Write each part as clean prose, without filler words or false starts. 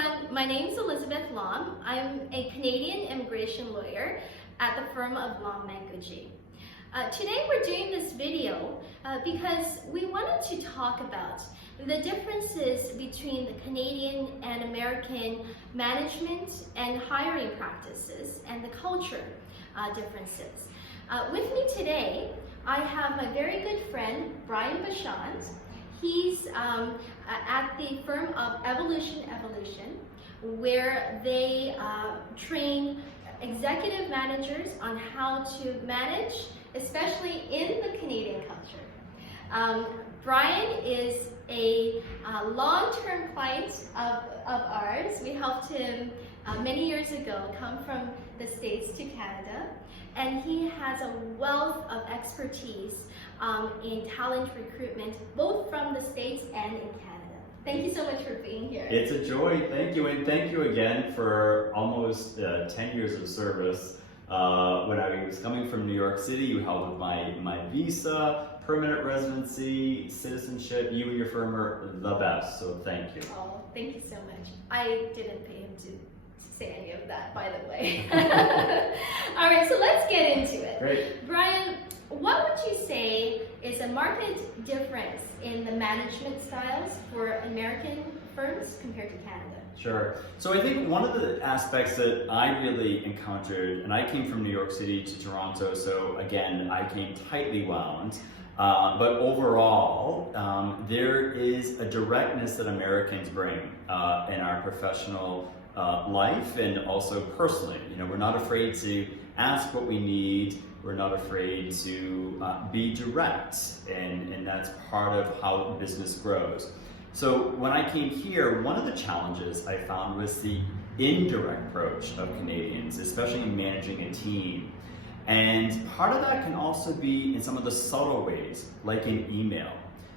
everyone, my name is Elizabeth Lam. I'm a Canadian immigration lawyer at the firm of Lam Manguji. Today we're doing this video because we wanted to talk about the differences between the Canadian and American management and hiring practices and the culture differences. With me today, I have my very good friend, Brian Bachand. He's at the firm of Evolution, where they train executive managers on how to manage, especially in the Canadian culture. Brian is a long-term client of ours. We helped him many years ago come from the States to Canada, and he has a wealth of expertise in talent recruitment, both from the States and in Canada. Thank you so much for being here. It's a joy, thank you, and thank you again for almost 10 years of service. When I was coming from New York City, you helped with my visa, permanent residency, citizenship. You and your firm are the best, so thank you. Oh, thank you so much. I didn't pay him to say any of that, by the way. All right, so let's get into it. Great. Brian, what would you say is a marked difference in the management styles for American firms compared to Canada? Sure. So I think one of the aspects that I really encountered, and I came from New York City to Toronto, so again, I came tightly wound. But overall, there is a directness that Americans bring in our professional life and also personally. You know, we're not afraid to ask what we need. We're not afraid to be direct, and that's part of how business grows. So when I came here, one of the challenges I found was the indirect approach of Canadians, especially in managing a team. And part of that can also be in some of the subtle ways, like in email.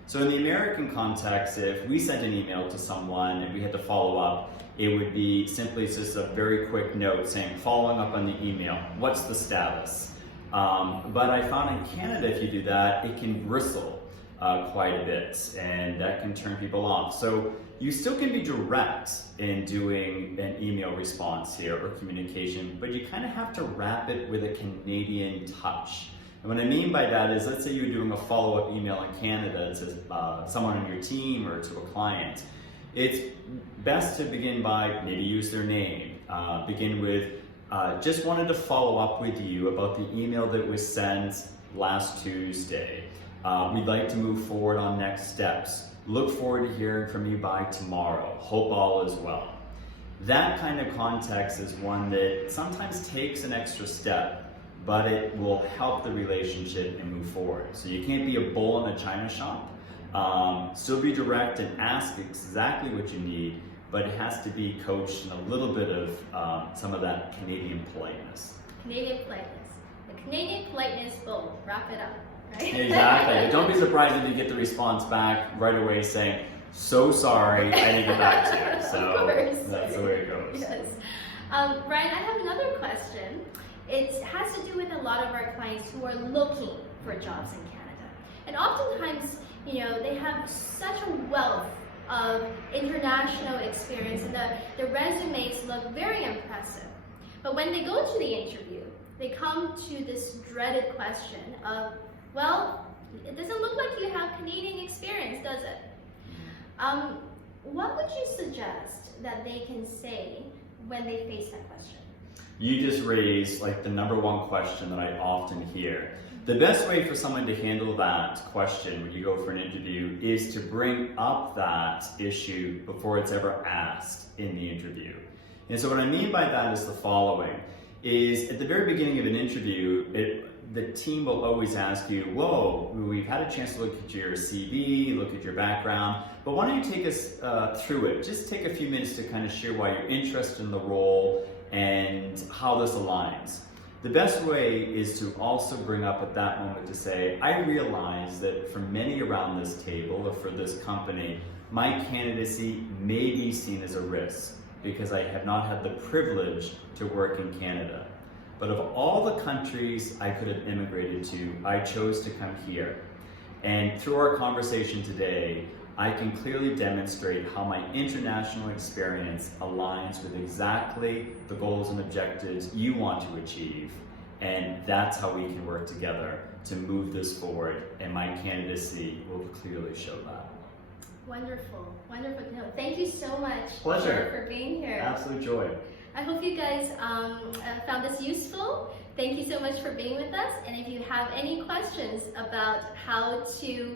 So in the American context, if we sent an email to someone and we had to follow up, it would be simply just a very quick note saying, following up on the email, what's the status? But I found in Canada, if you do that, it can bristle quite a bit, and that can turn people off. So you still can be direct in doing an email response here or communication, but you kind of have to wrap it with a Canadian touch. And what I mean by that is, let's say you're doing a follow-up email in Canada to someone on your team or to a client. It's best to begin by maybe use their name. Begin with, just wanted to follow up with you about the email that was sent last Tuesday. We'd like to move forward on next steps. Look forward to hearing from you by tomorrow. Hope all is well. That kind of context is one that sometimes takes an extra step, but it will help the relationship and move forward. So you can't be a bull in a china shop. Still be direct and ask exactly what you need, but it has to be coached in a little bit of some of that Canadian politeness. Canadian politeness. The Canadian politeness will wrap it up. Right? Exactly. But don't be surprised if you get the response back right away saying, so sorry, I didn't get back to you. So that's the way it goes. Yes. Brian, I have another question. It has to do with a lot of our clients who are looking for jobs in Canada. And oftentimes, you know, they have such a wealth of international experience, and the resumes look very impressive. But when they go to the interview, they come to this dreaded question of, well, it doesn't look like you have Canadian experience, does it? What would you suggest that they can say when they face that question? You just raised like the number one question that I often hear. The best way for someone to handle that question when you go for an interview is to bring up that issue before it's ever asked in the interview. And so what I mean by that is the following, is at the very beginning of an interview, the team will always ask you, whoa, we've had a chance to look at your CV, look at your background, but why don't you take us through it? Just take a few minutes to kind of share why you're interested in the role and how this aligns. The best way is to also bring up at that moment to say, I realize that for many around this table or for this company, my candidacy may be seen as a risk because I have not had the privilege to work in Canada. But of all the countries I could have immigrated to, I chose to come here. And through our conversation today, I can clearly demonstrate how my international experience aligns with exactly the goals and objectives you want to achieve. And that's how we can work together to move this forward. And my candidacy will clearly show that. Wonderful, wonderful to know. Thank you so much Pleasure. for being here. Absolute joy. I hope you guys found this useful. Thank you so much for being with us. And if you have any questions about how to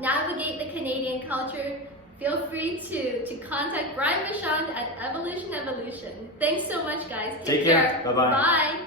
navigate the Canadian culture, feel free to contact Brian Bachand at Evolution Evolution. Thanks so much, guys. Take care. Bye-bye. Bye.